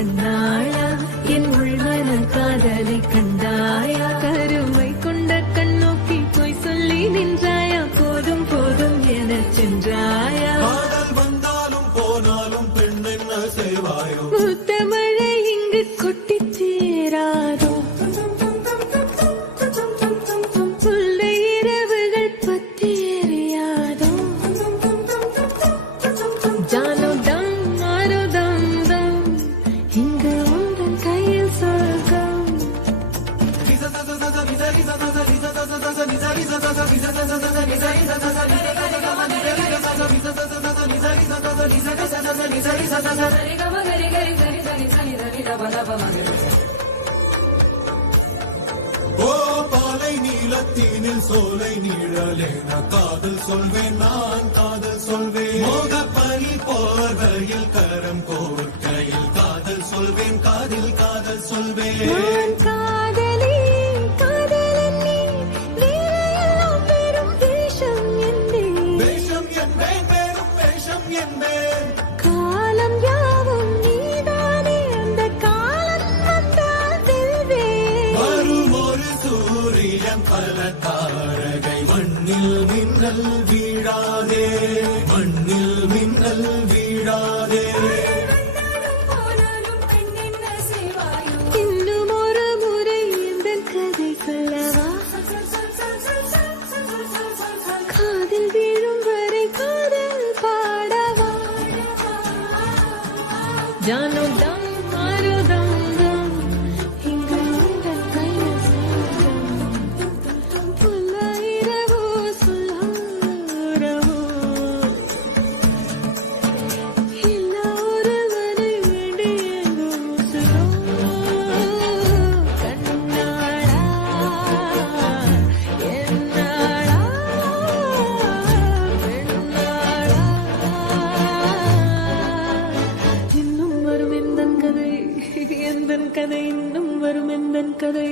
கண்ணாளா என் உள்மன காதலை கண்டாயா கருமை கொண்ட கண்ணோக்கி போய் சொல்லி நின்றாயா போதும் போதும் என சென்றாயா வந்தாலும் போனாலும் பெண் என்ன செய்வாயோ முத்தமழை இங்கு கொட்டி சேராதோ சொல்லை இரவுகள் பற்றி எறியாதோ ஜானோ தம் மாரோ தம் தம் இங்கு உந்தன் கையில் சொர்க்கம் ஓ பாலை நீளத்தீனில் சோலை நீழலேன காதல் சொல்வேன் நான் காதல் சொல்வேன் மோகப்பனி போர்வையில் கரம் கோர்க்கையில் காதல் சொல்வேன் காதில் காதல் சொல்வேன் நான் காதலி காதலன் நீ வேறையெல்லாம் பெரும் வேஷம் என்பேன் வேஷம் என்பேன் வேறும் வேஷம் என்பேன் காலம் யாவும் நீதானே அந்த காலம் வந்தால் வெல்வேன் வரும் ஒரு சூரியன் பல தாரகை மண்ணில் மின்னல் வீழாதே மண்ணில் மின்னல் வீழாதே இன்னும் ஒரு முறை இந்த கதை சொல்லவா காதில் வீழும் வரை காதல் பாடவா ஜானோ தம் மாரோ தம் தம் இங்கு உந்தன் கையில் சொர்க்கம் சொல்ல இரவோ சொல்லாரவோ எல்லா ஒருவரை வேண்டி எங்கும் கண்ணாடா என்னாடா பெண்ணாடா இன்னும் வரும் எந்தன் கதை இன்னும் வரும் எந்தன் கதை